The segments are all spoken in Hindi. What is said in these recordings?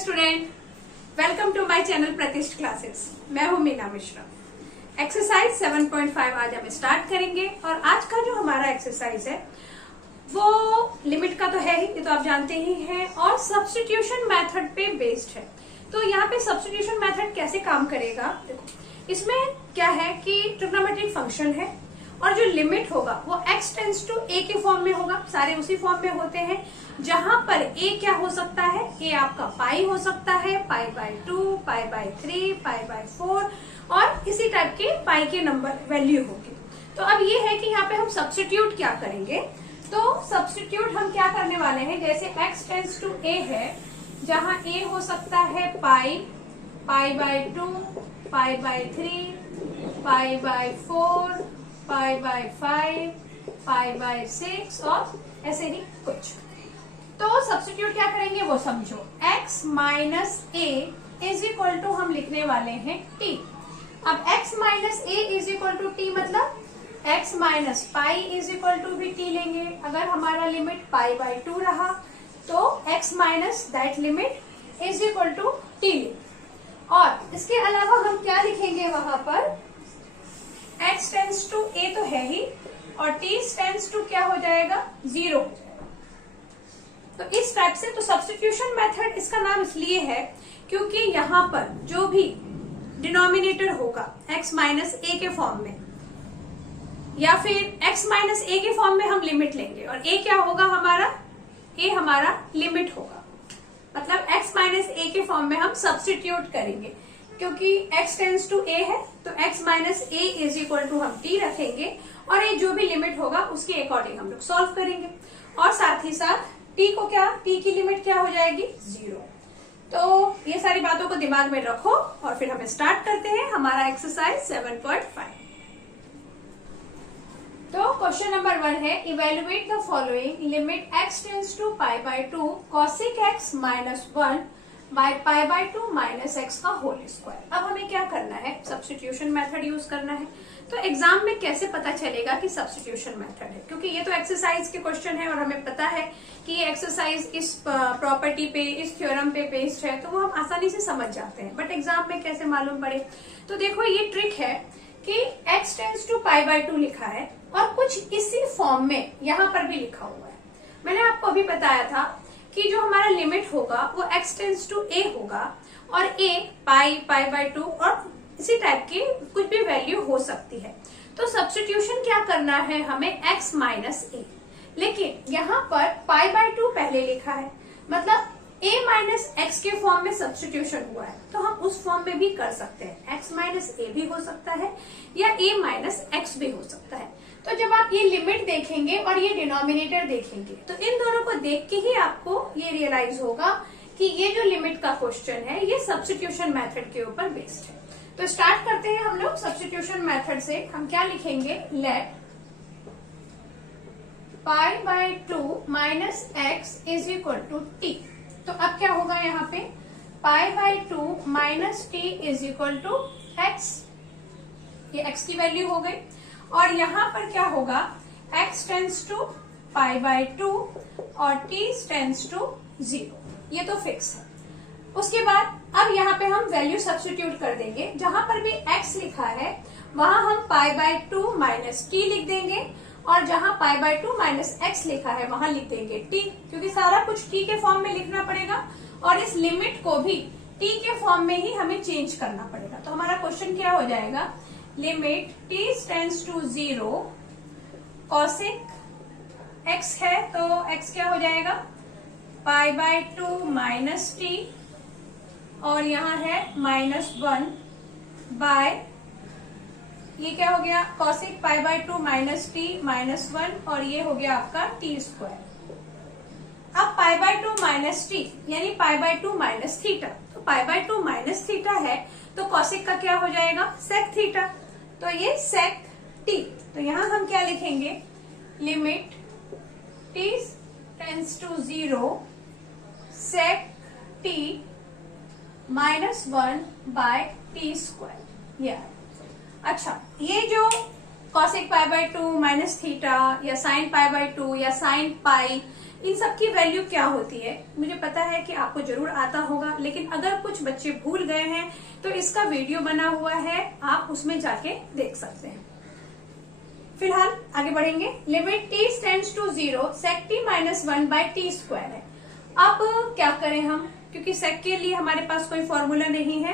Student, welcome to my channel Pratishth classes. मैं हूं मीना मिश्रा। एक्सरसाइज 7.5 आज हम स्टार्ट करेंगे और आज का जो हमारा एक्सरसाइज है वो लिमिट का तो है ही, ये तो आप जानते ही हैं, और सब्स्टिट्यूशन मेथड पे बेस्ड है। तो यहाँ पे सब्स्टिट्यूशन मेथड कैसे काम करेगा, देखो इसमें क्या है कि ट्रिग्नोमेट्रिक फंक्शन है और जो लिमिट होगा वो x टेंस टू a के फॉर्म में होगा। सारे उसी फॉर्म में होते हैं जहां पर a क्या हो सकता है, a आपका पाई हो सकता है, π/2, π/3, π/4 और इसी टाइप के पाई के नंबर वैल्यू होगी। तो अब ये है कि यहाँ पे हम सब्स्टिट्यूट क्या करेंगे। तो सब्स्टिट्यूट हम क्या करने वाले हैं, जैसे x टेंस टू a है जहां a हो सकता है पाई, π/2, π/3, π/4, π/5, π/6 और ऐसे ही कुछ। तो सब्स्टिट्यूट क्या करेंगे वो समझो। x minus a is equal to हम लिखने वाले हैं t। अब x minus a is equal to t मतलब x minus pi is equal to भी t लेंगे। अगर हमारा लिमिट π/2 रहा तो x minus that limit is equal to t लेंगे। और इसके अलावा हम क्या लिखेंगे वहां पर, x टेंस टू a तो है ही और t टेंस टू क्या हो जाएगा, 0 हो जाएगा। तो इस टाइप से तो सब्स्टिट्यूशन मेथड इसका नाम इसलिए है क्योंकि यहाँ पर जो भी डिनोमिनेटर होगा x माइनस a के फॉर्म में या फिर x माइनस a के फॉर्म में हम लिमिट लेंगे और a क्या होगा हमारा, a हमारा लिमिट होगा। मतलब x माइनस a के फॉर्म में हम सब्स्टिट्यूट करेंगे क्योंकि x टेंस टू a है तो x minus a is equal to हम t रखेंगे और ये जो भी लिमिट होगा उसके अकॉर्डिंग हम लोग सॉल्व करेंगे। और साथ ही साथ t को क्या, t की लिमिट क्या हो जाएगी, 0। तो ये सारी बातों को दिमाग में रखो और फिर हम स्टार्ट करते हैं हमारा एक्सरसाइज 7.5। तो क्वेश्चन नंबर 1 है, evaluate the following limit x tends to π/2 cosec x minus 1 by π/2 minus x का होल स्क्वायर। अब हमें क्या करना है, सब्स्टिट्यूशन मेथड यूज करना है। तो एग्जाम में कैसे पता चलेगा कि सब्स्टिट्यूशन मेथड है, क्योंकि ये तो एक्सरसाइज के क्वेश्चन है और हमें पता है कि ये एक्सरसाइज इस प्रॉपर्टी पे, इस थ्योरम पे बेस्ड है, तो वो हम आसानी से समझ जाते हैं। बट एग्जाम में कैसे मालूम पड़े, तो देखो ये ट्रिक है कि x टेंस टू π/2 लिखा है और कुछ इसी फॉर्म में यहाँ पर भी लिखा हुआ है। मैंने आपको अभी बताया था कि जो हमारा लिमिट होगा वो x टेंस टू a होगा और a पाई, π/2 और इसी टाइप की कुछ भी वैल्यू हो सकती है। तो सब्स्टिट्यूशन क्या करना है हमें, x माइनस a, लेकिन यहाँ पर π/2 पहले लिखा है मतलब a माइनस एक्स के फॉर्म में सब्स्टिट्यूशन हुआ है तो हम उस फॉर्म में भी कर सकते हैं। x माइनस a भी हो सकता है या a माइनस एक्स भी हो सकता है। तो जब आप ये लिमिट देखेंगे और ये डिनोमिनेटर देखेंगे तो इन दोनों को देख के ही आपको ये रियलाइज होगा कि ये जो लिमिट का क्वेश्चन है ये सब्स्टिट्यूशन मेथड के ऊपर बेस्ड है। तो स्टार्ट करते हैं हम लोग सब्स्टिट्यूशन मेथड से। हम क्या लिखेंगे, let π/2 minus x is equal to T. तो अब क्या होगा यहाँ पे, π/2 minus T is equal to X, ये एक्स की वैल्यू हो गई। और यहाँ पर क्या होगा, x टेंस टू π/2 और t टेंस टू 0, ये तो फिक्स है। उसके बाद अब यहाँ पे हम वैल्यू सब्स्टिट्यूट कर देंगे। जहां पर भी x लिखा है वहां हम π/2 माइनस टी लिख देंगे और जहां π/2 माइनस एक्स लिखा है वहां लिख देंगे t, क्योंकि सारा कुछ t के फॉर्म में लिखना पड़ेगा और इस लिमिट को भी t के फॉर्म में ही हमें चेंज करना पड़ेगा। तो हमारा क्वेश्चन क्या हो जाएगा, limit t tends to 0 cosec x है तो x क्या हो जाएगा, π/2 माइनस टी और यहाँ है -1 बाय, ये क्या हो गया, cosec π/2 माइनस टी -1 और ये हो गया आपका t स्क्वायर। अब π/2 माइनस टी यानी π/2 माइनस थीटा, तो π/2 माइनस थीटा है तो cosec का क्या हो जाएगा, sec थीटा, तो ये sec t। तो यहाँ हम क्या लिखेंगे, limit t tends to 0 sec t -1 by t square. ये अच्छा, ये जो cosec π/2 माइनस थीटा या sin π/2 या sin पाई इन सब की वैल्यू क्या होती है। मुझे पता है कि आपको जरूर आता होगा, लेकिन अगर कुछ बच्चे भूल गए हैं तो इसका वीडियो बना हुआ है, आप उसमें जाके देख सकते हैं। फिलहाल आगे बढ़ेंगे। Limit t tends to 0 sec t minus 1/t² है। अब क्या करें हम, क्योंकि sec के लिए हमारे पास कोई फॉर्मूला नहीं है,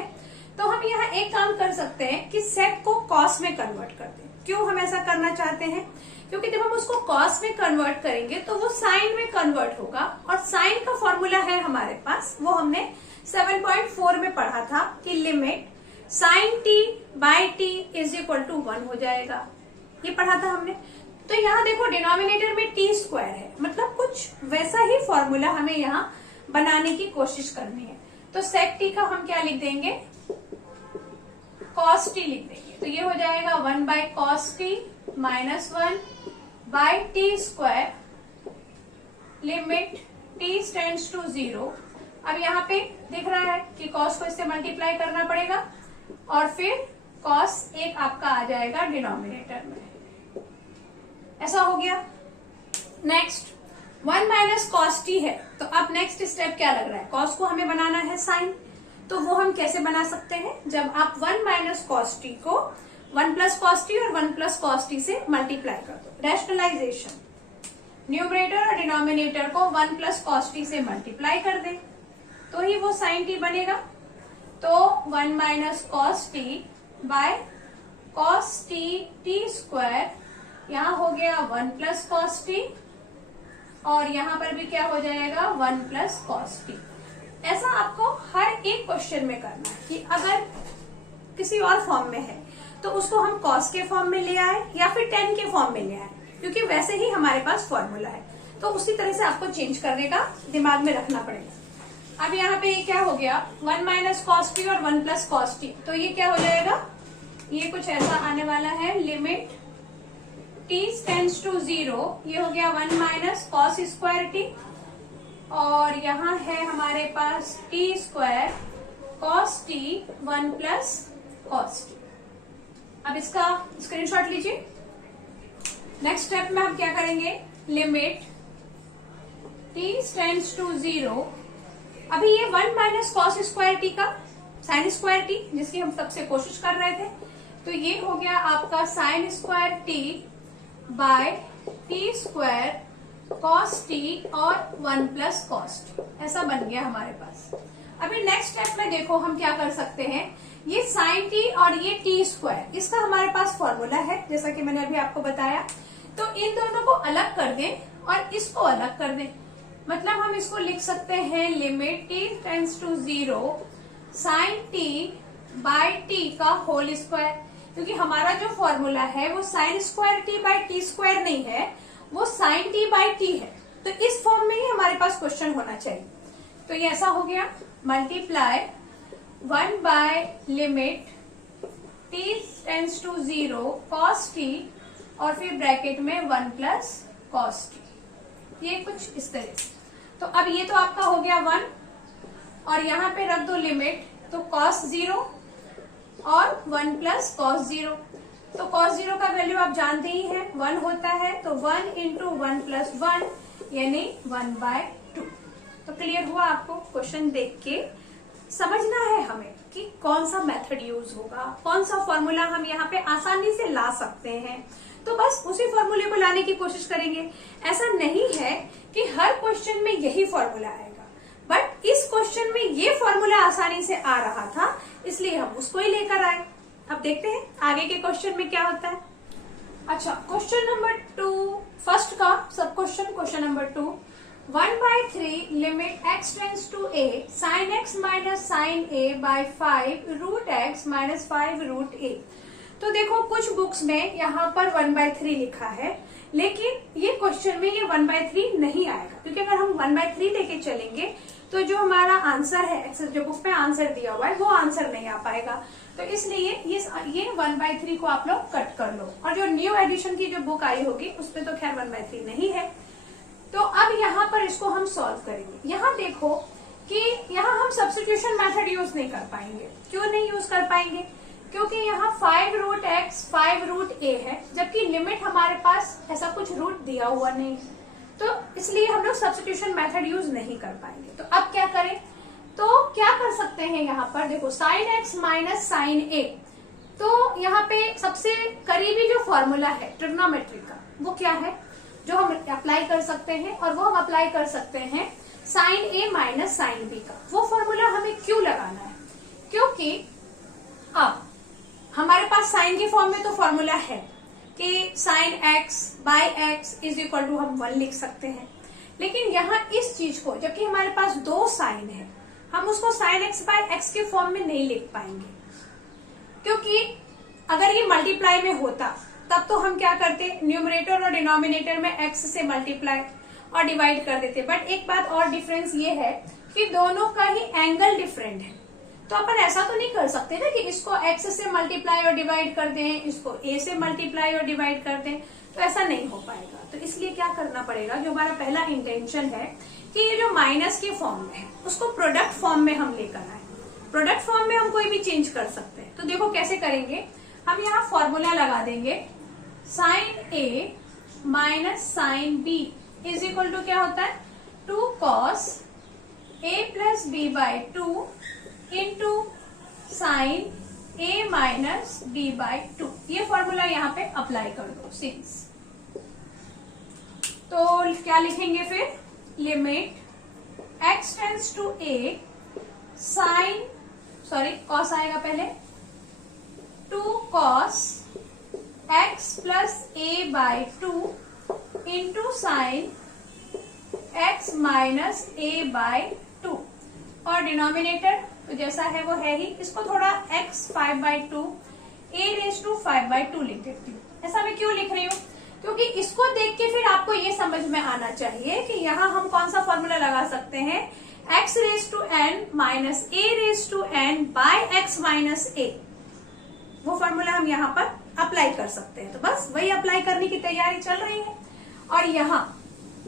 तो हम यहाँ एक काम कर सकते हैं कि sec को cos में कन्वर्ट कर दें। क्यों हम ऐसा करना चाहते हैं, क्योंकि जब हम उसको cos में कन्वर्ट करेंगे तो वो sin में कन्वर्ट होगा, और sin का फॉर्मूला है हमारे पास, वो हमने 7.4 में पढ़ा था कि limit sin t/t is equal to 1 हो जाएगा। ये पढ़ा था हमने। तो यहाँ देखो डिनोमिनेटर में t² है, मतलब कुछ वैसा ही फॉर्मूला हमें यहाँ बनाने की कोशिश करनी है। तो sec t का हम क्या लिख देंगे, cos t लिख देंगे। तो ये हो जाएगा 1/cos t minus 1/t² limit t tends to 0। अब यहाँ पे दिख रहा है कि cos को इससे मल्टीप्लाई करना पड़ेगा, और फिर cos एक आपका आ जाएगा डिनोमिनेटर में। ऐसा हो गया। नेक्स्ट 1 माइनस cos t है, तो अब नेक्स्ट स्टेप क्या लग रहा है, cos को हमें बनाना है sin। तो वो हम कैसे बना सकते हैं, जब आप 1 माइनस cos t को 1 प्लस cos t और 1 प्लस cos t से मल्टीप्लाई कर दो। रैशनलाइजेशन, न्यूमरेटर और डिनोमिनेटर को 1 प्लस cos t से मल्टीप्लाई कर दे तो ही वो sin t बनेगा। तो 1 minus cos t by cos t² यहाँ हो गया 1 प्लस cos t, और यहाँ पर भी क्या हो जाएगा 1 प्लस cos t। ऐसा आपको हर एक क्वेश्चन में करना है कि अगर किसी और फॉर्म में है तो उसको हम cos के फॉर्म में ले आए या फिर tan के फॉर्म में ले आए, क्योंकि वैसे ही हमारे पास फॉर्मूला है। तो उसी तरह से आपको चेंज करने का दिमाग में रखना पड़ेगा। अब यहाँ पे ये क्या हो गया, 1 माइनस cos t और 1 प्लस cos t, तो ये क्या हो जाएगा, ये कुछ ऐसा आने वाला है। लिमिट t टेंड्स टू 0, ये हो गया 1 माइनस cos² t, और यहाँ है हमारे पास t² cos t 1 plus cos t। अब इसका स्क्रीनशॉट लीजिए। नेक्स्ट स्टेप में हम क्या करेंगे, लिमिट t टेंड्स टू 0, अभी ये 1 माइनस cos² t का sin² t जिसकी हम सबसे कोशिश कर रहे थे, तो ये हो गया आपका sin² t bye t² cos t और 1 प्लस cos t, ऐसा बन गया हमारे पास। अभी नेक्स्ट स्टेप में देखो हम क्या कर सकते हैं, ये sin t और ये t², इसका हमारे पास फॉर्मूला है जैसा कि मैंने अभी आपको बताया। तो इन दोनों को अलग कर दें और इसको अलग कर दें, मतलब हम इसको लिख सकते हैं limit t tends to 0 sin t by t का होल स्क्वायर, क्योंकि हमारा जो फॉर्मूला है वो sin² t बाय t² नहीं है, वो sin t बाय t है। तो इस फॉर्म में ही हमारे पास क्वेश्चन होना चाहिए। तो ये ऐसा हो गया, multiply 1 by limit t tends to 0 cos t और फिर ब्रैकेट में 1 प्लस cos t, ये कुछ इस तरह से। तो अब ये तो आपका हो गया 1, और यहाँ पे रख दो लिमिट, तो cos 0 और 1 प्लस cos 0। तो cos 0 का वैल्यू आप जानते ही हैं 1 होता है, तो 1 इंटू 1 प्लस 1 यानी 1/2। तो क्लियर हुआ आपको, क्वेश्चन देख के समझना है हमें कि कौन सा मेथड यूज होगा, कौन सा फॉर्मूला हम यहाँ पे आसानी से ला सकते हैं, तो बस उसी फॉर्मूले को लाने की कोशिश करेंगे। ऐसा नहीं है कि हर क्वेश्चन में यही फॉर्मूला आएगा, बट इस क्वेश्चन में ये फॉर्मूला आसानी से आ रहा था इसलिए हम उसको ही लेकर आए। अब देखते हैं आगे के क्वेश्चन में क्या होता है। अच्छा, क्वेश्चन नंबर 2 फर्स्ट का sub question number 2, 1/3 limit x tends to a sin x minus sin a by 5 root x minus 5 root a। तो देखो कुछ बुक्स में यहाँ पर 1/3 लिखा है, लेकिन ये क्वेश्चन में ये 1/3 नहीं आएगा, क्योंकि अगर हम 1/3 लेके चलेंगे तो जो हमारा आंसर है, जो बुक में आंसर दिया हुआ है वो आंसर नहीं आ पाएगा। तो इसलिए ये 1/3 को आप लोग कट कर लो, और जो न्यू एडिशन की जो बुक आई होगी उसमें तो खैर 1/3 नहीं है। तो अब यहाँ पर इसको हम सॉल्व करेंगे। यहाँ देखो कि यहाँ हम सब्स्टिट्यूशन मेथड यूज नहीं कर पाएंगे। क्यों नहीं यूज कर पाएंगे, क्योंकि यहाँ 5 रूट x 5 रूट a है, जबकि लिमिट हमारे पास ऐसा कुछ रूट दिया हुआ नहीं है। तो इसलिए हम लोग सब्स्टिट्यूशन मेथड यूज नहीं कर पाएंगे। तो अब क्या करें, तो क्या कर सकते हैं यहाँ पर, देखो साइन एक्स माइनस साइन ए, तो यहाँ पे सबसे करीबी जो फॉर्मूला है ट्रिग्नोमेट्री का वो क्या है जो हम अप्लाई कर सकते हैं, और वो हम अप्लाई कर सकते हैं sign a minus sine B का। वो फॉर्मूला हमें क्यों लगाना है, क्योंकि अब हमारे पास साइन के फॉर्म में तो फॉर्मूला है कि sine x by x is equal to हम 1 लिख सकते हैं, लेकिन यहाँ इस चीज को, जबकि हमारे पास 2 साइन है, हम उसको साइन एक्स बाय एक्स के फॉर्म में नहीं लिख पाएंगे, क्योंकि अगर ये मल्टीप्लाई में होता तब तो हम क्या करते, न्यूमरेटर और डिनोमिनेटर में एक्स से मल्टीप्लाई और डिवाइड कर देते। बट एक बात और डिफरेंस ये है कि दोनों का ही एंगल डिफरेंट है, तो अपन ऐसा तो नहीं कर सकते ना कि इसको एक्स से मल्टीप्लाई और डिवाइड कर दें, इसको ए से मल्टीप्लाई और डिवाइड कर दें, तो ऐसा नहीं हो पाएगा। तो इसलिए क्या करना पड़ेगा, जो हमारा पहला इंटेंशन है कि ये जो माइनस के फॉर्म में है उसको प्रोडक्ट फॉर्म में हम लेकर आए। प्रोडक्ट फॉर्म में हम कोई भी चेंज कर सकते हैं। तो देखो कैसे करेंगे, हम यहाँ फॉर्मूला लगा देंगे sine a minus sine b is equal to क्या होता है 2 cos a plus b by 2 into sine a minus b by 2। ये फॉर्मूला यहाँ पे अप्लाई कर दो सिंस। तो क्या लिखेंगे फिर, limit x tends to a sine, sorry cos आएगा पहले, 2 cos x plus A by 2 into sine x minus A by 2, और डिनोमिनेटर तो जैसा है वो है ही, इसको थोड़ा x 5/2 a रेज टू 5/2 लिख देती हूँ। ऐसा मैं क्यों लिख रही हूँ, क्योंकि इसको देख के फिर आपको ये समझ में आना चाहिए कि यहाँ हम कौन सा फॉर्मूला लगा सकते हैं, x raise to n minus a raise to n by x minus a। वो फॉर्मूला हम यहाँ पर अप्लाई कर सकते हैं। तो बस वही अप्लाई करने की तैयारी चल रही है। और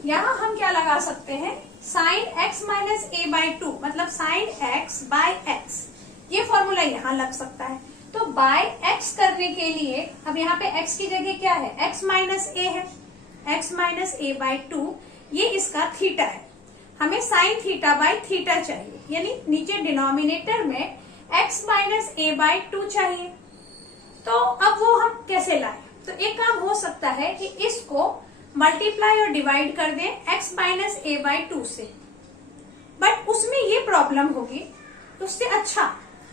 यहाँ हम क्या लगा सकते हैं, sine x minus A by 2, मतलब साइन x बाय x, ये फॉर्मूला यहाँ लग सकता है। तो बाय x करने के लिए अब यहाँ पे x की जगह क्या है, x माइनस ए है, x माइनस ए बाई 2, ये इसका थीटा है। हमें साइन थीटा बाई थीटा चाहिए, यानी नीचे डिनोमिनेटर में x माइनस ए बाई 2 चाहिए। तो अब वो हम कैसे लाएं, तो एक काम हो सकता है कि इसको मल्टीप्लाई और डिवाइड कर दें x माइनस ए बाई 2 से, बट उसमें ये प्रॉब्लम होगी। उससे अच्छा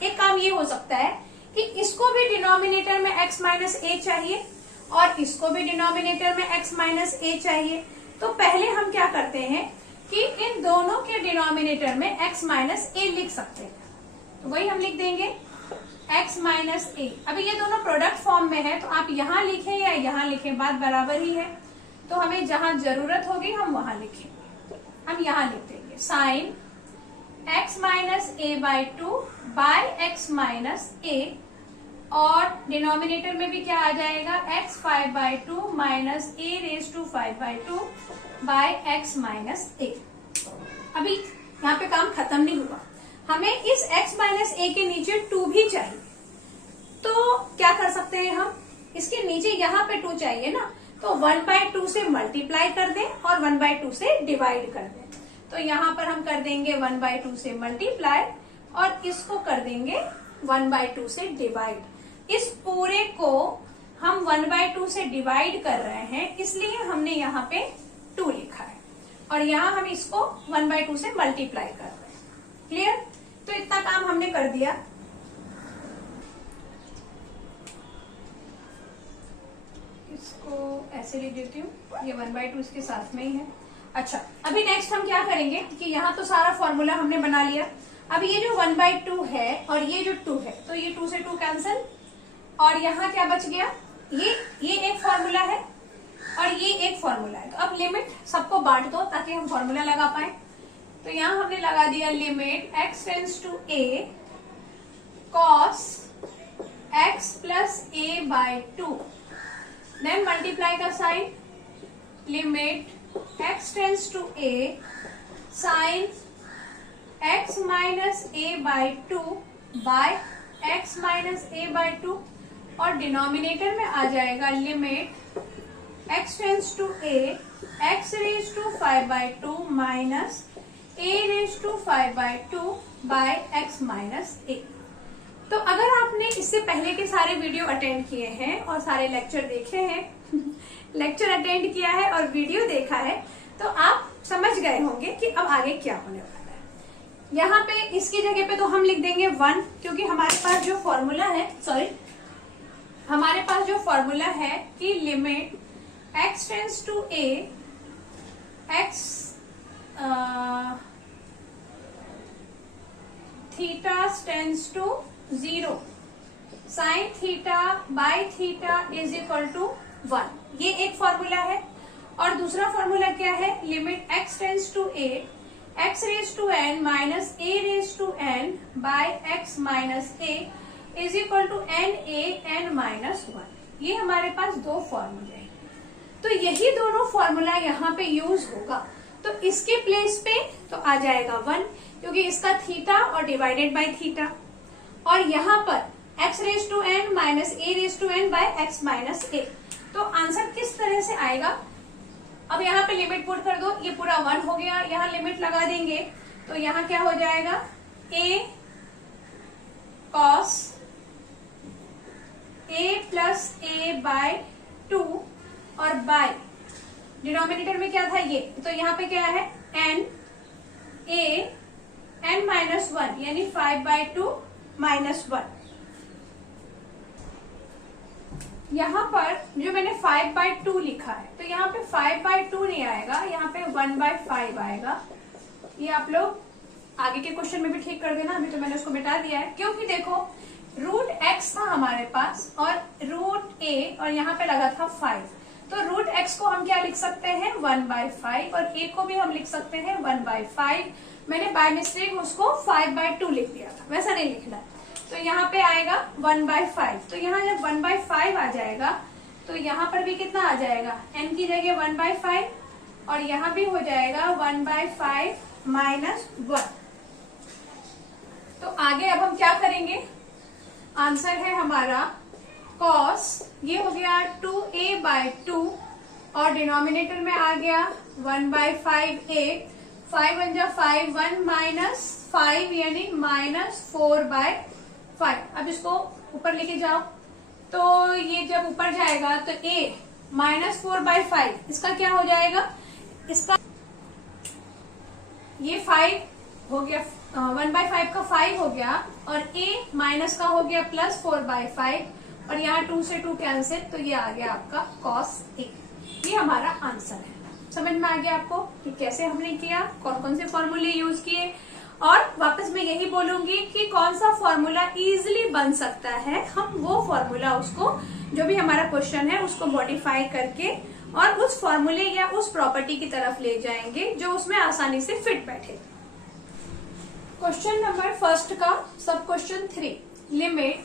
एक काम ये हो सकता है कि इसको भी डिनोमिनेटर में x माइनस ए चाहिए और इसको भी डिनोमिनेटर में x माइनस ए चाहिए। तो पहले हम क्या करते हैं कि इन दोनों के डिनोमिनेटर में x माइनस ए लिख सकते हैं। तो वही हम लिख देंगे x माइनस ए। अभी ये दोनों प्रोडक्ट फॉर्म में है, तो आप यहाँ लिखें या यहाँ लिखें, बात बराबर ही है। तो हमें जहां जरूरत होगी हम वहां लिखेंगे। हम यहाँ लिख देंगे sine x minus A by 2 by X minus A, और डिनोमिनेटर में भी क्या आ जाएगा, x 5/2 minus A raise to 5/2 by X minus A. अभी यहाँ पे काम खत्म नहीं हुआ, हमें इस x माइनस ए के नीचे 2 भी चाहिए। तो क्या कर सकते हैं हम, इसके नीचे यहाँ पे 2 चाहिए ना, तो 1/2 से मल्टीप्लाई कर दें और 1/2 से डिवाइड कर दें। तो यहाँ पर हम कर देंगे 1/2 से मल्टीप्लाई और इसको कर देंगे 1/2 से डिवाइड। इस पूरे को हम 1/2 से डिवाइड कर रहे हैं, इसलिए हमने यहाँ पे 2 लिखा है, और यहाँ हम इसको 1/2 से मल्टीप्लाई कर रहे हैं। क्लियर? तो इतना काम हमने कर दिया। इसको ऐसे लिख देती हूँ, ये 1/2 इसके साथ में ही है। अच्छा, अभी नेक्स्ट हम क्या करेंगे कि यहाँ तो सारा फॉर्मूला हमने बना लिया। अब ये जो 1/2 है और ये जो 2 है, तो ये 2 से 2 कैंसिल, और यहाँ क्या बच गया, ये एक फॉर्मूला है और ये एक फॉर्मूला है। तो अब लिमिट सबको बांट दो ताकि हम फॉर्मूला लगा पाए। तो यहाँ हमने लगा दिया limit x tends to a cos x plus A by 2, then multiply का sine, limit x tends to a sine x minus A by 2 by x minus A by 2, और डिनोमिनेटर में आ जाएगा limit x tends to a, x raise to 5/2 minus a raise to 5/2 by x minus a। तो अगर आपने इससे पहले के सारे वीडियो अटेंड किए हैं और सारे लेक्चर देखे हैं लेक्चर अटेंड किया है और वीडियो देखा है, तो आप समझ गए होंगे कि अब आगे क्या होने वाला है। यहाँ पे इसकी जगह पे तो हम लिख देंगे 1, क्योंकि हमारे पास जो फॉर्मूला है कि limit x tends to a, x theta tends to 0, sine theta by theta is equal to 1, ये एक फॉर्मूला है। और दूसरा फॉर्मूला क्या है, limit x tends to a, x raise to n minus a raise to n by x minus a is equal to n minus 1। ये हमारे पास दो फॉर्मूले हैं, तो यही दोनों फॉर्मूला यहाँ पे यूज होगा। तो इसके प्लेस पे तो आ जाएगा 1, क्योंकि इसका थीटा और डिवाइडेड बाय थीटा, और यहाँ पर x raise to n minus a raise to n by x minus a। तो आंसर किस तरह से आएगा, अब यहाँ पे लिमिट पुट कर दो, ये पूरा 1 हो गया, यहाँ लिमिट लगा देंगे तो यहाँ क्या हो जाएगा, a cos a plus a by 2 और बाय डिनोमिनेटर में क्या था ये, तो यहाँ पे क्या है n माइनस 1 यानी 5/2 माइनस 1। यहाँ पर जो मैंने 5/2 लिखा है, तो यहाँ पे 5/2 नहीं आएगा, यहाँ पे 1/5 आएगा। ये आप लोग आगे के क्वेश्चन में भी ठीक कर देना, अभी तो मैंने उसको मिटा दिया है, क्योंकि देखो रूट x था हमारे पास और रूट a और यहाँ पे लगा था 5, तो रूट x को हम क्या लिख सकते हैं 1/5 और a को भी हम लिख सकते हैं 1/5। मैंने बाय मिस्टेक उसको 5/2 लिख दिया था, वैसा नहीं लिखना। तो यहाँ पे आएगा 1/5, तो यहाँ जब 1/5 आ जाएगा तो यहाँ पर भी कितना आ जाएगा, n की जगह 1/5 और यहाँ भी हो जाएगा 1/5 माइनस 1। तो आगे अब हम क्या करेंगे, आंसर है हमारा cos, ये हो गया 2a/2 और डिनोमिनेटर में आ गया 1/5a, 5 × 5 1 माइनस 5 यानी माइनस 4/5। अब इसको ऊपर लेके जाओ, तो ये जब ऊपर जाएगा तो a माइनस 4/5 इसका क्या हो जाएगा, इसका ये 5 हो गया, 1/5 का 5 हो गया और a माइनस का हो गया प्लस 4/5 और यहाँ 2 से 2 कैंसिल, तो ये आ गया आपका cos a। ये हमारा आंसर है। समझ में आ गया आपको कि कैसे हमने किया, कौन कौन से फॉर्मूले यूज किए। और वापस मैं यही बोलूंगी कि कौन सा फॉर्मूला इजीली बन सकता है, हम वो फॉर्मूला उसको जो भी हमारा क्वेश्चन है उसको मॉडिफाई करके और उस फॉर्मूले या उस प्रॉपर्टी की तरफ ले जाएंगे जो उसमें आसानी से फिट बैठे। क्वेश्चन नंबर फर्स्ट का sub question 3, limit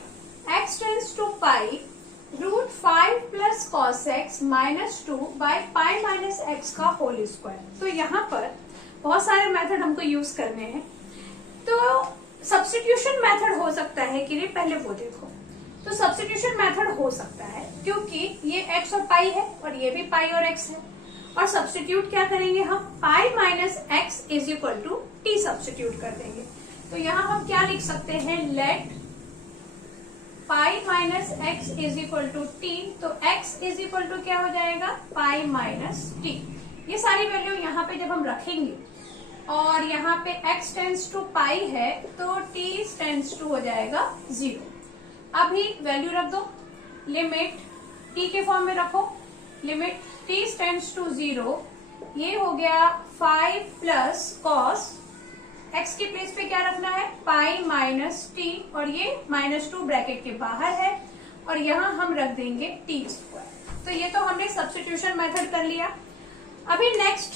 x tends to pi root 5 plus cos x minus 2 by pi minus x का होल स्क्वायर। तो यहाँ पर बहुत सारे मेथड हमको यूज करने हैं, तो सब्स्टिट्यूशन मेथड हो सकता है कि नहीं, पहले वो देखो। तो सब्स्टिट्यूशन मेथड हो सकता है क्योंकि ये x और पाई है और ये भी पाई और x है, और सब्स्टिट्यूट क्या करेंगे हम, pi minus x is equal to t substitute कर देंगे। तो यहाँ हम क्या लिख सकते हैं, let pi minus x is equal to T, तो x इज इक्वल टू क्या हो जाएगा, पाई माइनस टी। ये सारी वैल्यू यहाँ पे जब हम रखेंगे और यहाँ पे x टेंस टू पाई है तो t टेंस टू हो जाएगा 0। अभी वैल्यू रख दो, लिमिट t के फॉर्म में रखो, लिमिट t टेंस टू 0, ये हो गया 5 प्लस कॉस x के प्लेस पे क्या रखना है, पाई माइनस टी, और ये -2 ब्रैकेट के बाहर है और यहाँ हम रख देंगे टी स्क्वायर। तो ये तो हमने सब्स्टिट्यूशन मेथड कर लिया। अभी नेक्स्ट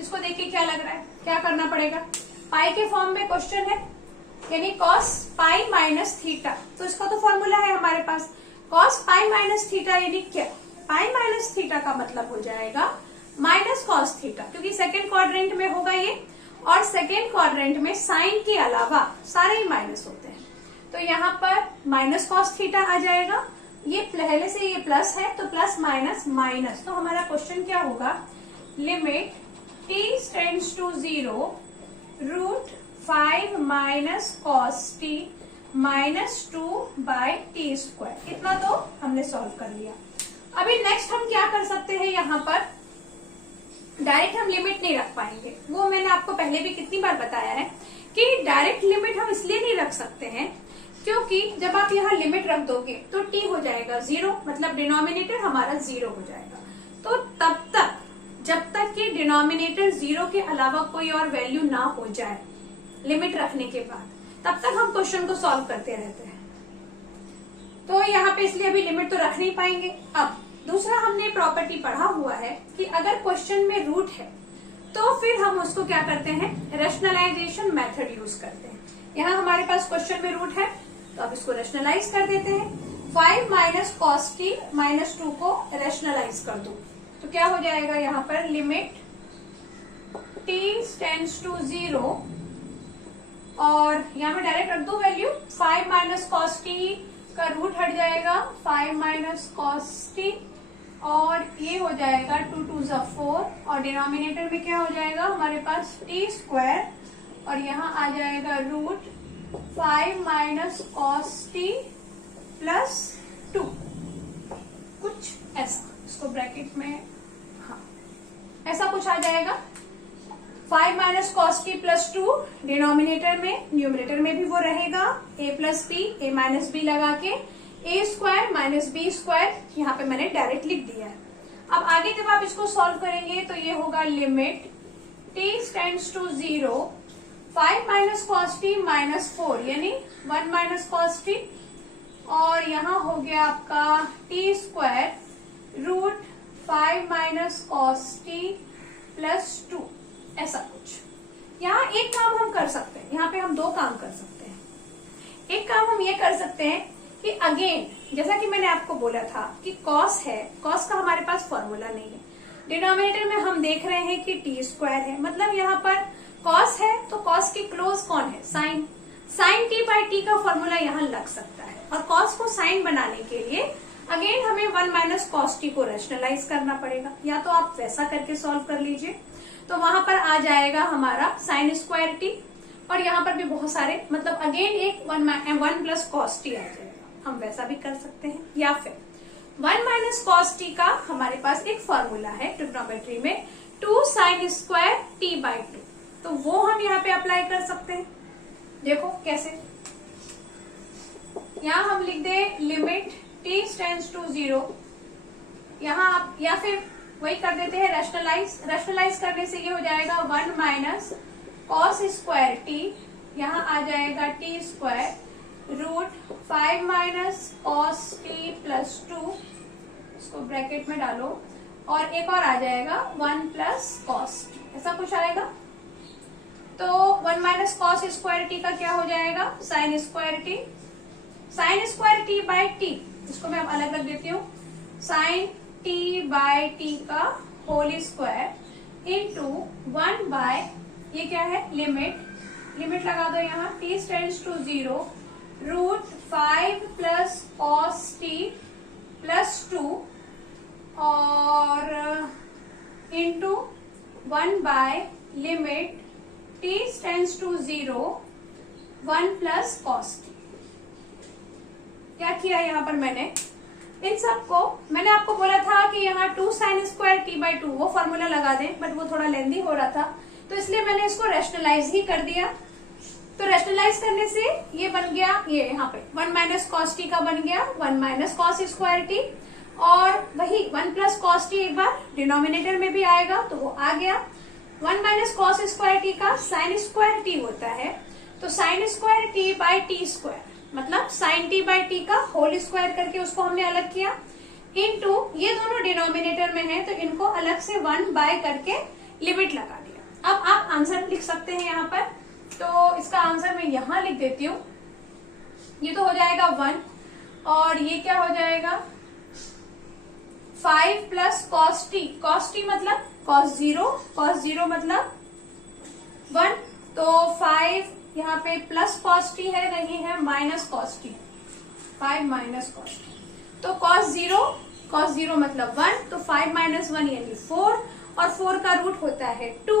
इसको देख के क्या लग रहा है, क्या करना पड़ेगा, पाई के फॉर्म में क्वेश्चन है यानी कॉस पाई माइनस थीटा, तो इसका तो फॉर्मूला है हमारे पास, कॉस पाई माइनस थीटा यानी क्या, पाई माइनस थीटा का मतलब हो जाएगा माइनस कॉस थीटा, क्योंकि सेकेंड क्वाड्रेंट में होगा ये, और सेकेंड क्वाड्रेंट में साइन के अलावा सारे ही माइनस होते हैं। तो यहाँ पर माइनस कॉस थीटा आ जाएगा ये पहले से ये प्लस है तो प्लस माइनस माइनस, तो हमारा क्वेश्चन क्या होगा, limit t tends to 0 root 5 minus cos t minus 2 by t square. इतना तो हमने सॉल्व कर लिया। अभी नेक्स्ट हम क्या कर सकते हैं, यहाँ पर डायरेक्ट हम लिमिट नहीं रख पाएंगे, वो मैंने आपको पहले भी कितनी बार बताया है कि डायरेक्ट लिमिट हम इसलिए नहीं रख सकते हैं क्योंकि जब आप यहाँ लिमिट रख दोगे तो t हो जाएगा 0, मतलब डिनोमिनेटर हमारा 0 हो जाएगा। तो तब तक जब तक कि डिनोमिनेटर 0 के अलावा कोई और वैल्यू ना हो जाए लिमिट रखने के बाद, तब तक हम क्वेश्चन को सॉल्व करते रहते हैं। तो यहाँ पे इसलिए अभी लिमिट तो रख नहीं पाएंगे। अब दूसरा हमने प्रॉपर्टी पढ़ा हुआ है कि अगर क्वेश्चन में रूट है तो फिर हम उसको क्या करते हैं, रैशनलाइजेशन मेथड यूज करते हैं। यहाँ हमारे पास क्वेश्चन में रूट है तो अब इसको रैशनलाइज कर देते हैं। 5 माइनस कॉस टी माइनस 2 को रैशनलाइज कर दो तो क्या हो जाएगा, यहाँ पर लिमिट t टेंड्स टू 0 और यहाँ पे डायरेक्ट रख दो वैल्यू, 5 माइनस कॉस टी का रूट हट जाएगा 5 माइनस कॉस टी और ये हो जाएगा 2 2 ज़ा 4 और डिनोमिनेटर में क्या हो जाएगा हमारे पास टी स्क्वायर और यहाँ आ जाएगा root 5 minus cos t plus 2, कुछ ऐसा, इसको ब्रैकेट में, हाँ ऐसा कुछ आ जाएगा। 5 minus cos t plus 2 denominator में, न्यूमरेटर में भी वो रहेगा a plus b, a minus b लगा के a square minus b square, यहाँ पे मैंने डायरेक्ट लिख दिया है। अब आगे जब आप इसको सॉल्व करेंगे तो ये होगा limit t tends to 0 5 minus cos t minus 4 यानी 1 माइनस कॉस टी और यहाँ हो गया आपका t square root 5 minus cos t plus 2, ऐसा कुछ। यहाँ एक काम हम कर सकते हैं, यहाँ पे हम दो काम कर सकते हैं। एक काम हम ये कर सकते हैं कि अगेन जैसा कि मैंने आपको बोला था कि कॉस है, कॉस का हमारे पास फॉर्मूला नहीं है, डिनोमिनेटर में हम देख रहे हैं कि टी स्क्वायर है, मतलब यहाँ पर कॉस है तो कॉस के क्लोज कौन है, sine, sine t by t का फॉर्मूला यहाँ लग सकता है। और कॉस को साइन बनाने के लिए अगेन हमें 1 माइनस कॉस टी को रैशनलाइज करना पड़ेगा, या तो आप वैसा करके सॉल्व कर लीजिए तो वहां पर आ जाएगा हमारा साइन स्क्वायर टी और यहाँ पर भी बहुत सारे, मतलब अगेन एक 1 प्लस कॉस टी आ जाएगा, हम वैसा भी कर सकते हैं। या फिर 1 माइनस कॉस टी का हमारे पास एक फॉर्मूला है ट्रिग्नोमेट्री में 2 साइन स्क्वायर टी बाई 2, तो वो हम यहाँ पे अप्लाई कर सकते हैं। देखो कैसे, यहाँ हम लिख दे लिमिट t टेंड्स टू 0, यहाँ आप या फिर वही कर देते हैं रैशनलाइज, रैशनलाइज करने से ये हो जाएगा 1 माइनस कॉस स्क्वायर टी, यहाँ आ जाएगा t square root 5 minus cos t plus 2, इसको ब्रैकेट में डालो और एक और आ जाएगा 1 प्लस कॉस टी, ऐसा कुछ आएगा। तो 1 माइनस कॉस स्क्वायर टी का क्या हो जाएगा, sine square t, sine square t by t, इसको मैं अब अलग रख देती हूँ, साइन टी बाई टी का होल स्क्वायर इंटू 1 बाय, ये क्या है लिमिट, लिमिट लगा दो यहाँ t tends to 0 root 5 plus cos t plus 2 और into 1 by limit t tends to 0 1 plus cos t. क्या किया यहाँ पर मैंने, इन सबको मैंने आपको बोला था कि यहाँ 2 साइन स्क्वायर टी बाई 2 वो फॉर्मूला लगा दें, बट वो थोड़ा लेंदी हो रहा था तो इसलिए मैंने इसको रैशनलाइज ही कर दिया। तो रैशनलाइज करने से ये बन गया, ये यहाँ पे 1 माइनस कॉस टी का बन गया 1 माइनस कॉस स्क्वायर टी और वही 1 प्लस कॉस टी एक बार डिनोमिनेटर में भी आएगा तो वो आ गया। 1 माइनस कॉस स्क्वायर टी का साइन स्क्वायर टी होता है, तो sign square t by t square मतलब साइन टी बाई टी का होल स्क्वायर करके उसको हमने अलग किया, इनटू ये दोनों डिनोमिनेटर में है तो इनको अलग से 1 बाय करके लिमिट लगा दिया। अब आप आंसर लिख सकते हैं यहाँ पर, तो इसका आंसर मैं यहाँ लिख देती हूँ, ये तो हो जाएगा 1 और ये क्या हो जाएगा 5 प्लस कॉस टी मतलब कॉस 0 मतलब 1, तो 5 यहाँ पे प्लस कॉस टी है, नहीं है minus cos T, 5 minus cos T तो cos 0 मतलब 1, तो 5 माइनस 1 यानी 4, और 4 का रूट होता है 2,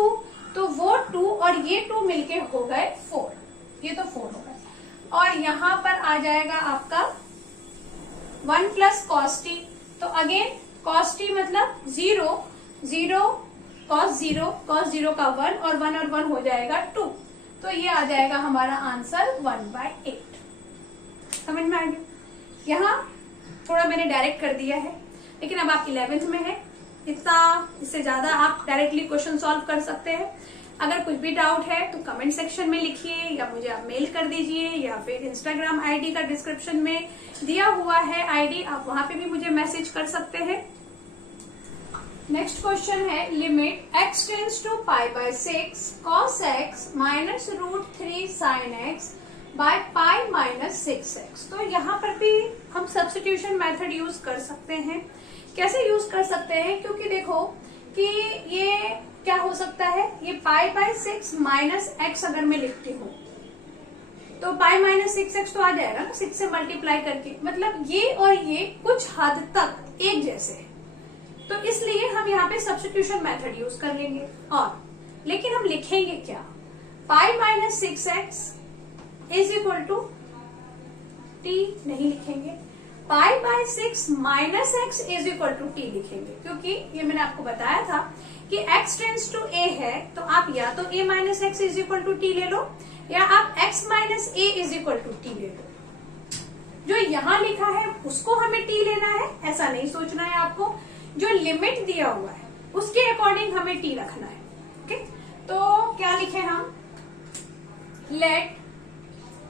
तो वो 2 और ये 2 मिलके हो गए 4, ये तो 4 हो गए। और यहां पर आ जाएगा आपका 1 प्लस cos t, तो अगेन cos t मतलब 0 cos 0 का 1 और 1 हो जाएगा 2, तो ये आ जाएगा हमारा आंसर 1/8। समझ में आ गया? यहाँ थोड़ा मैंने डायरेक्ट कर दिया है, लेकिन अब आप 11th में है, इतना इससे ज्यादा आप डायरेक्टली क्वेश्चन सॉल्व कर सकते हैं। अगर कुछ भी डाउट है तो कमेंट सेक्शन में लिखिए, या मुझे आप मेल कर दीजिए, या फिर इंस्टाग्राम आईडी का डिस्क्रिप्शन में दिया हुआ है आईडी, आप वहां पे भी मुझे मैसेज कर सकते हैं। नेक्स्ट क्वेश्चन है limit x tends to π/6 cos x minus √3 sin x by pi minus 6x। तो यहाँ पर भी हम सब्स्टिट्यूशन मेथड यूज कर सकते हैं। कैसे यूज कर सकते हैं? क्योंकि देखो कि ये क्या हो सकता है, ये π/6 माइनस x अगर मैं लिखती हूँ तो पाई माइनस 6x तो आ जाएगा ना 6 से मल्टीप्लाई करके, मतलब ये और ये कुछ हद तक एक जैसे है, तो इसलिए हम यहाँ पे सब्स्टिट्यूशन मेथड यूज कर लेंगे। और लेकिन हम लिखेंगे क्या? Pi minus 6x is equal to t नहीं लिखेंगे, π/6 minus x is equal to t लिखेंगे, क्योंकि ये मैंने आपको बताया था कि x टेंड्स टू a है, तो आप या तो a minus x is equal to t ले लो, या आप x minus a is equal to t ले लो। जो यहाँ लिखा है उसको हमें t लेना है, ऐसा नहीं सोचना है आपको। जो लिमिट दिया हुआ है उसके अकॉर्डिंग हमें t रखना है। ओके, तो क्या लिखे हम? लेट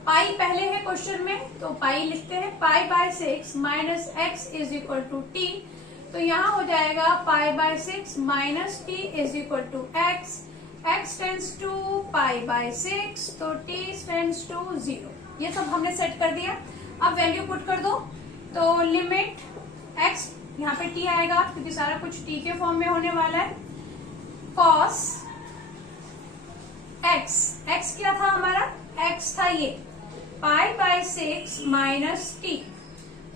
पाई पहले है क्वेश्चन में, तो पाई लिखते हैं, π/6 minus x is equal to t, तो यहाँ हो जाएगा π/6 minus t is equal to x tends to π/6, तो t टेंड्स टू 0। ये सब हमने सेट कर दिया। अब वैल्यू पुट कर दो, तो लिमिट x, यहाँ पे t आएगा क्योंकि सारा कुछ t के फॉर्म में होने वाला है, cos x क्या था हमारा? x था ये π/6 माइनस t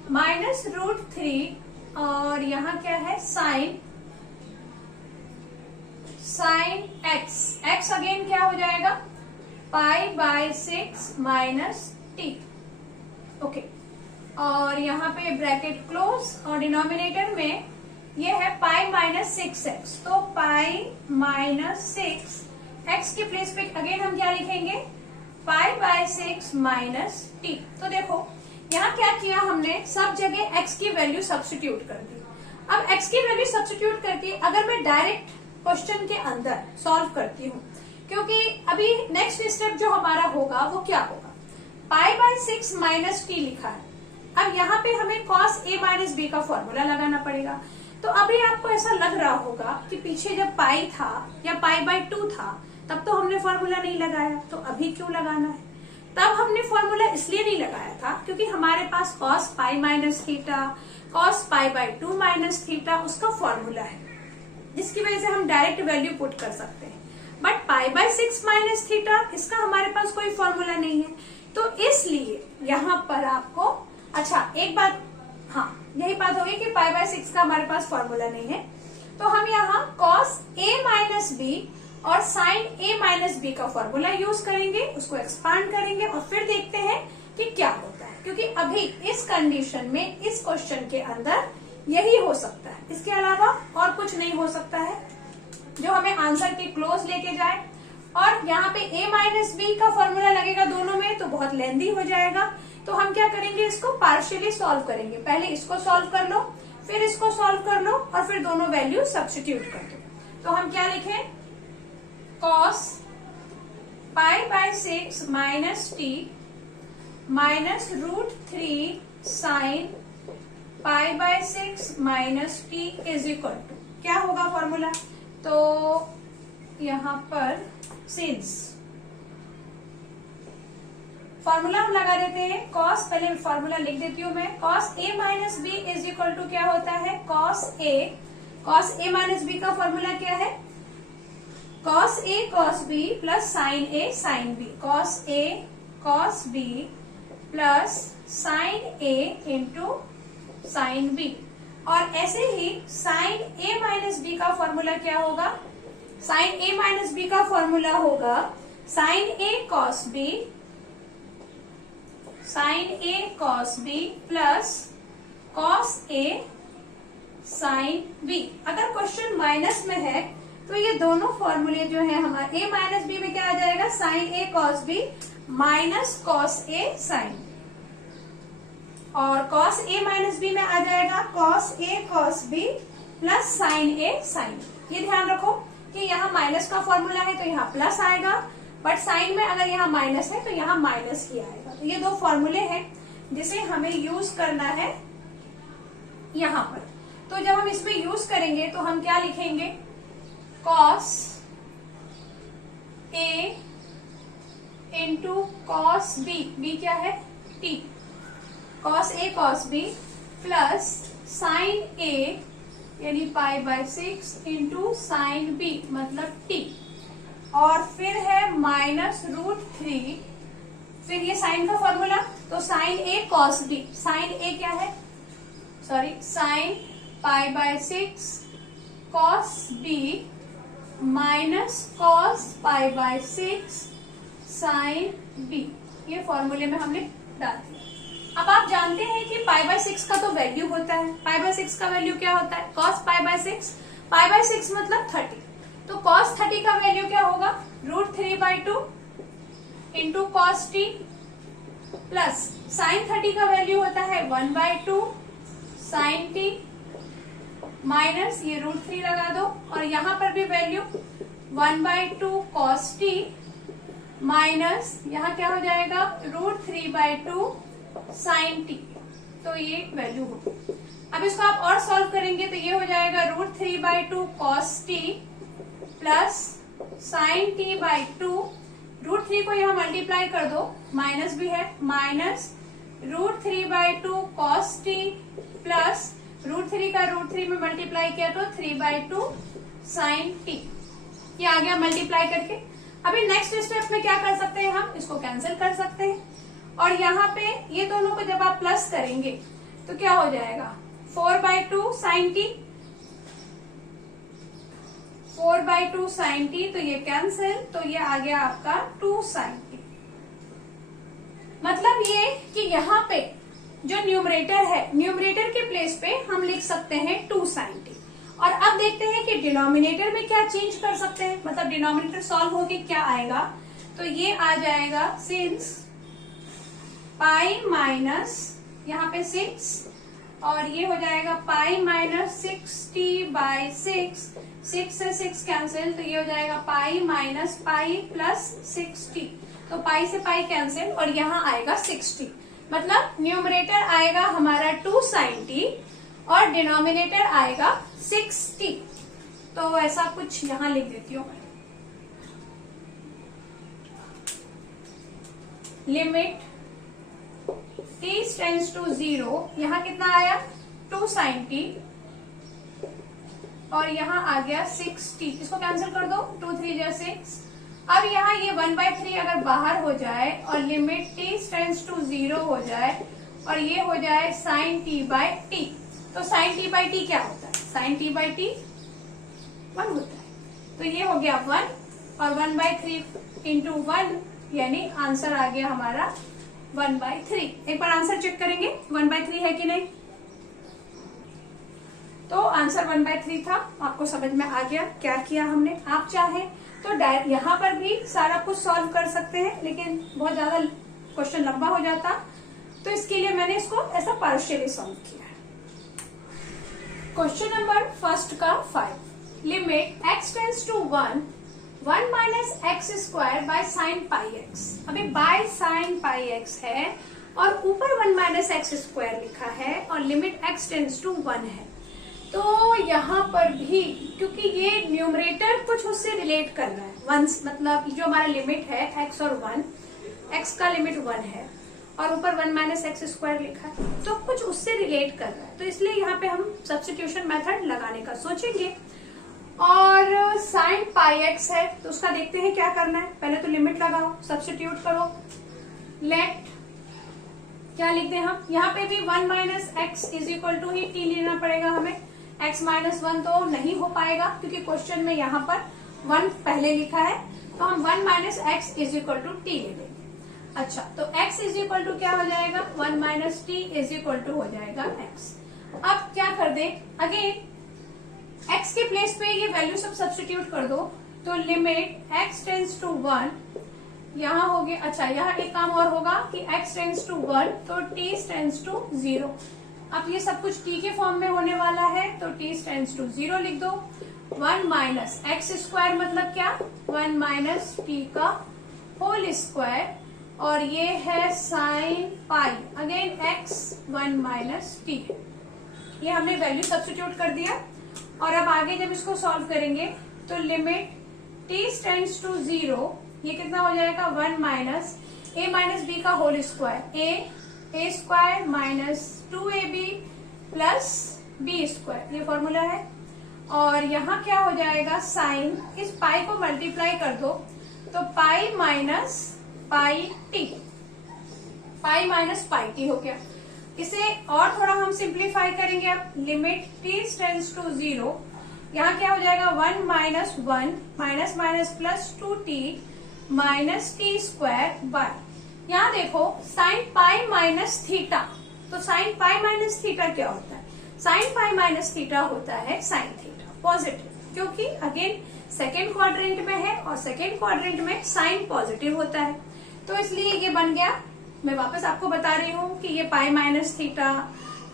माइनस √3, और यहाँ क्या है? साइन x अगेन क्या हो जाएगा? π/6 माइनस t। ओके, और यहाँ पे ब्रैकेट क्लोज, और डिनोमिनेटर में ये है पाई माइनस 6x, तो पाई माइनस 6x के प्लेस पे अगेन हम क्या लिखेंगे? π/6 माइनस t। तो देखो यहाँ क्या किया हमने, सब जगह x की वैल्यू सब्स्टिट्यूट कर दी। अब x की वैल्यू सब्स्टिट्यूट करके अगर मैं डायरेक्ट क्वेश्चन के अंदर सॉल्व करती हूँ, क्योंकि अभी नेक्स्ट स्टेप जो हमारा होगा वो क्या होगा? π/6 माइनस t लिखा है, अब यहाँ पे हमें cos a माइनस b का फॉर्मूला लगाना पड़ेगा। तो अभी आपको ऐसा लग रहा होगा कि पीछे जब पाई था या π/2 था तब तो हमने फॉर्मूला नहीं लगाया, तो अभी क्यों लगाना है? तब हमने फॉर्मूला इसलिए नहीं लगाया था क्योंकि हमारे पास cos pi minus theta, cos π/2 minus theta उसका फॉर्मूला है, जिसकी वजह से हम डायरेक्ट वैल्यू पुट कर सकते हैं। बट π/6 माइनस थीटा इसका हमारे पास कोई फॉर्मूला नहीं है, तो इसलिए यहाँ पर आपको, अच्छा एक बात, हाँ यही बात होगी कि π/6 का हमारे पास फॉर्मूला नहीं है, तो हम यहाँ cos a माइनस b और sin a माइनस b का फॉर्मूला यूज करेंगे, उसको एक्सपांड करेंगे और फिर देखते हैं कि क्या होता है, क्योंकि अभी इस कंडीशन में इस क्वेश्चन के अंदर यही हो सकता है, इसके अलावा और कुछ नहीं हो सकता है जो हमें आंसर के क्लोज लेके जाए। और यहाँ पे a माइनस b का फॉर्मूला लगेगा दोनों में, तो बहुत लेंदी हो जाएगा, तो हम क्या करेंगे, इसको पार्शियली सॉल्व करेंगे। पहले इसको सॉल्व कर लो, फिर इसको सॉल्व कर लो, और फिर दोनों वैल्यू सब्स्टिट्यूट कर दो। तो हम क्या लिखें? cos π/6 minus t minus √3 sine π/6 minus t is equal to, क्या होगा फॉर्मूला? तो यहाँ पर सिंस फॉर्मूला हम लगा देते हैं, cos, पहले फॉर्मूला लिख देती हूँ मैं, cos a minus b is equal to क्या होता है? cos a माइनस b का फॉर्मूला क्या है? cos a cos b plus sin a sin b, cos a cos b plus sin a into sine b. और ऐसे ही साइन ए माइनस बी का फॉर्मूला क्या होगा? साइन ए माइनस बी का फॉर्मूला होगा sine a cos b, sine a cos b plus cos a sine B. अगर क्वेश्चन माइनस में है तो ये दोनों फॉर्मूले जो है हमारे ए माइनस बी में क्या आ जाएगा? Sign a cos b minus cos a sign, और कॉस ए माइनस बी में आ जाएगा cos a cos b plus sine A sign. ये ध्यान रखो कि यहाँ माइनस का फॉर्मूला है तो यहाँ प्लस आएगा, बट साइन में अगर यहाँ माइनस है तो यहाँ माइनस ही आएगा। तो ये दो फॉर्मूले हैं जिसे हमें यूज करना है यहाँ पर। तो जब हम इसमें यूज करेंगे तो हम क्या लिखेंगे? Cos a into cos b, b क्या है? T, cos a cos b plus sine a यानी pi by 6 into sine b मतलब टी, और फिर है माइनस √3, फिर ये साइन का फॉर्मूला तो sine a cos b, sine a क्या है? Sorry, sine pi by 6 cos b minus cos pi by 6 sine b. ये फॉर्मूले में हमने डाल दिया। अब आप जानते हैं कि पाई बाय 6 का तो वैल्यू होता है। पाई बाय 6 का वैल्यू क्या होता है? Cos pi by 6, pi by 6 मतलब 30, तो कॉस 30 का वैल्यू क्या होगा? √3/2 into cos t plus sign 30 का वैल्यू होता है 1/2 साइन टी माइनस ये √3 लगा दो, और यहां पर भी वैल्यू 1/2 कॉस टी माइनस यहाँ क्या हो जाएगा? √3/2 साइन टी। तो ये वैल्यू होगी। अब इसको आप और सॉल्व करेंगे तो ये हो जाएगा √3/2 cos t plus sign t by 2। √3 को यहाँ मल्टीप्लाई कर दो, माइनस भी है, माइनस √3/2 कॉस टी प्लस √3 का √3 में मल्टीप्लाई किया तो 3/2 साइन टी। ये आ गया मल्टीप्लाई करके। अभी नेक्स्ट स्टेप में क्या कर सकते हैं? हम इसको कैंसिल कर सकते हैं, और यहाँ पे ये दोनों को जब आप प्लस करेंगे तो क्या हो जाएगा? 4/2 साइन टी, 4/2 साइन टी, तो ये कैंसिल, तो ये आ गया आपका 2 साइन टी। मतलब ये कि यहाँ पे जो न्यूमरेटर है, न्यूमरेटर के प्लेस पे हम लिख सकते हैं 2 साइन टी। और अब देखते हैं कि डिनोमिनेटर में क्या चेंज कर सकते हैं, मतलब डिनोमिनेटर सॉल्व होके क्या आएगा? तो ये आ जाएगा सिंस पाई माइनस यहाँ पे 6, और ये हो जाएगा पाई माइनस 6t/6, 6 से 6 कैंसिल, तो ये हो जाएगा pi minus pi plus 6t, तो पाई से पाई कैंसिल, और यहाँ आएगा 6t। मतलब न्यूमरेटर आएगा हमारा 2 साइन टी और डिनोमिनेटर आएगा 6t। तो ऐसा कुछ यहाँ लिख देती हूँ, लिमिट t टेंड्स टू 0, यहाँ कितना आया? 2 साइन टी, और यहाँ आ गया 6t। इसको कैंसिल कर दो, 2 3 जा 6। अब यहाँ ये 1/3 अगर बाहर हो जाए और लिमिट t टेंड्स टू 0 हो जाए और ये हो जाए साइन t/t, तो साइन t/t क्या होता है? साइन t/t 1 होता है। तो ये हो गया 1, और 1/3 इंटू 1 यानी आंसर आ गया हमारा 1/3। एक बार आंसर चेक करेंगे 1/3 है कि नहीं। तो आंसर 1/3 था। आपको समझ में आ गया क्या किया हमने। आप चाहे तो यहाँ पर भी सारा कुछ सॉल्व कर सकते हैं, लेकिन बहुत ज्यादा क्वेश्चन लंबा हो जाता, तो इसके लिए मैंने इसको ऐसा पार्शियली सॉल्व किया है। क्वेश्चन नंबर फर्स्ट का 5, limit x tends to 1 minus x square by sine pi x. अभी बाय साइन पाई एक्स है और ऊपर 1 माइनस एक्स स्क्वायर लिखा है और लिमिट x टेंड्स टू 1 है। तो यहाँ पर भी क्योंकि ये न्यूमरेटर कुछ उससे रिलेट कर रहा है, 1 मतलब जो हमारा लिमिट है x और 1, x का लिमिट 1 है और ऊपर 1 माइनस एक्स स्क्वायर लिखा है, तो कुछ उससे रिलेट कर रहा है। तो इसलिए यहाँ पे हम सब्स्टिट्यूशन मेथड लगाने का सोचेंगे। और साइन पाई एक्स है तो उसका देखते हैं क्या करना है। पहले तो लिमिट लगाओ, सब्स्टिट्यूट करो, लेट क्या लिख दें हम, यहाँ पे भी 1 minus x is equal to ही टी लेना पड़ेगा हमें। x माइनस 1 तो नहीं हो पाएगा क्योंकि क्वेश्चन में यहाँ पर 1 पहले लिखा है, तो हम 1 minus x is equal to t ले लेंगे। अच्छा, तो x इज इक्वल टू क्या हो जाएगा, 1 minus T is equal to हो जाएगा x। अब क्या कर दे, अगेन x के प्लेस पे ये वैल्यू सब सब्स्टिट्यूट कर दो, तो लिमिट x टेंस टू 1 यहाँ हो गया। अच्छा, यहाँ एक काम और होगा कि x टेंस टू 1 तो t टेंस टू 0। अब ये सब कुछ t के फॉर्म में होने वाला है, तो t टेंस टू 0 लिख दो। 1 माइनस एक्स स्क्वायर मतलब क्या, 1 माइनस टी का होल स्क्वायर, और ये है sine pi, again x 1 minus T. ये हमने वैल्यू सब्स्टिट्यूट कर दिया। और अब आगे जब इसको सॉल्व करेंगे तो लिमिट t टेंस टू 0, ये कितना हो जाएगा, 1 माइनस a माइनस बी का whole square, a square minus 2ab plus B square, ये फॉर्मूला है। और यहाँ क्या हो जाएगा, साइन, इस पाई को मल्टीप्लाई कर दो तो pi minus pi T, pi minus pi T हो गया। इसे और थोड़ा हम सिंप्लीफाई करेंगे। अब लिमिट t टेंस टू 0, यहाँ क्या हो जाएगा, 1 minus 1 minus minus plus 2t minus T square by, यहाँ देखो साइन पाई माइनस थीटा, तो साइन पाई माइनस थीटा क्या होता है, साइन पाई माइनस थीटा होता है साइन थीटा पॉजिटिव, क्योंकि अगेन सेकेंड क्वाड्रेंट में है और सेकेंड क्वाड्रेंट में साइन पॉजिटिव होता है, तो इसलिए ये बन गया। मैं वापस आपको बता रही हूँ कि ये पाई माइनस थीटा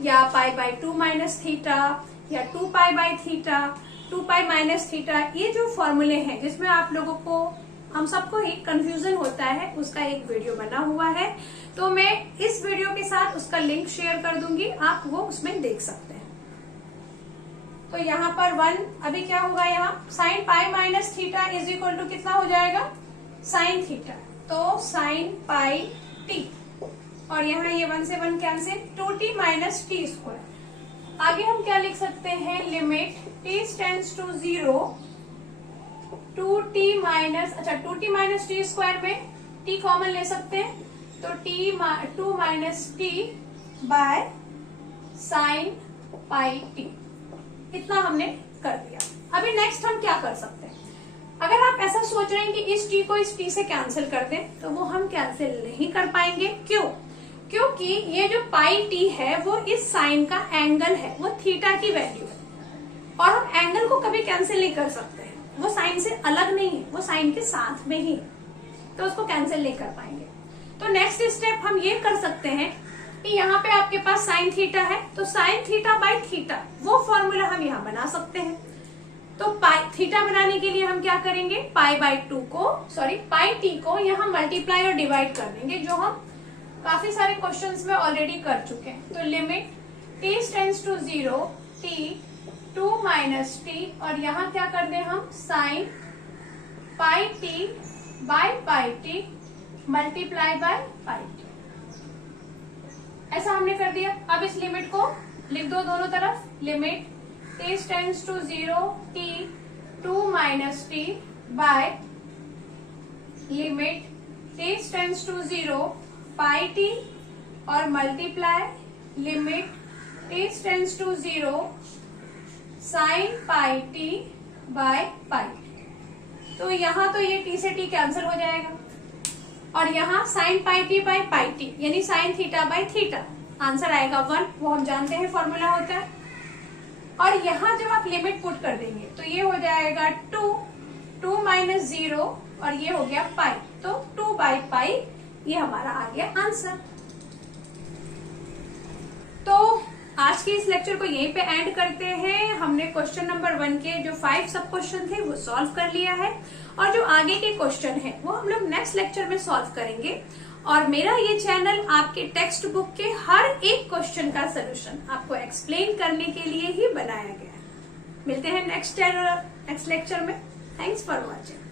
या पाई बाय 2 माइनस थीटा या 2 pi by theta, 2 pi minus theta, ये जो फॉर्मूले हैं जिसमें आप लोगों को, हम सबको ही कंफ्यूजन होता है, उसका एक वीडियो बना हुआ है, तो मैं इस वीडियो के साथ उसका लिंक शेयर कर दूंगी, आप वो उसमें देख सकते हैं। तो यहाँ पर 1, अभी क्या होगा, यहाँ sine pi minus theta is equal to कितना हो जाएगा, साइन थीटा, तो साइन पाई टी, और यहाँ ये 1 से 1 cancel, 2t minus T square. आगे हम क्या लिख सकते हैं, limit t tends to 0, 2t minus, अच्छा 2t माइनस टी स्क्वायर में t कॉमन ले सकते हैं, तो 2 minus T by sine pi T, इतना हमने कर दिया। अभी नेक्स्ट हम क्या कर सकते हैं, अगर आप ऐसा सोच रहे हैं कि इस t को इस t से कैंसिल कर दें, तो वो हम कैंसिल नहीं कर पाएंगे। क्यों, क्योंकि ये जो पाई t है वो इस साइन का एंगल है, वो थीटा की वैल्यू है, और हम एंगल को कभी कैंसिल नहीं कर सकते हैं, वो साइन से अलग नहीं है, वो साइन के साथ में ही, तो उसको कैंसिल नहीं कर पाएंगे। तो नेक्स्ट स्टेप हम ये कर सकते हैं कि यहाँ पे आपके पास साइन थीटा है, तो साइन थीटा बाय थीटा, वो फॉर्मूला हम यहाँ बना सकते हैं। तो पाई थीटा बनाने के लिए हम क्या करेंगे, पाई बाय 2 को, सॉरी पाई टी को यहाँ मल्टीप्लाई और डिवाइड कर देंगे, जो हम काफी सारे क्वेश्चंस में ऑलरेडी कर चुके हैं। तो limit t tends to 0, t 2 minus T, और यहाँ क्या कर दें हम, sine pi T by pi T multiply by pi T, ऐसा हमने कर दिया। अब इस लिमिट को लिख दो दोनों तरफ, limit t tends to 0, t 2 minus T by limit t tends to 0 pi T, और multiply limit t tends to 0 sine pi T by pi T. तो यहाँ तो ये t से t कैंसिल हो जाएगा, और यहाँ sine pi T by pi T यानी sine theta by theta, answer आएगा 1, वो हम जानते हैं फॉर्मूला होता है। और यहाँ जब आप लिमिट पुट कर देंगे तो ये हो जाएगा 2 माइनस 0, और ये हो गया पाई, तो 2 बाई पाई, ये हमारा आ गया आंसर। तो आज के इस लेक्चर को यहीं पे एंड करते हैं। हमने क्वेश्चन नंबर 1 के जो 5 सब क्वेश्चन थे वो सॉल्व कर लिया है, और जो आगे के क्वेश्चन है वो हम लोग नेक्स्ट लेक्चर में सॉल्व करेंगे। और मेरा ये चैनल आपके टेक्स्ट बुक के हर एक क्वेश्चन का सोल्यूशन आपको एक्सप्लेन करने के लिए ही बनाया गया है। मिलते हैं नेक्स्ट लेक्चर में। Thanks for watching.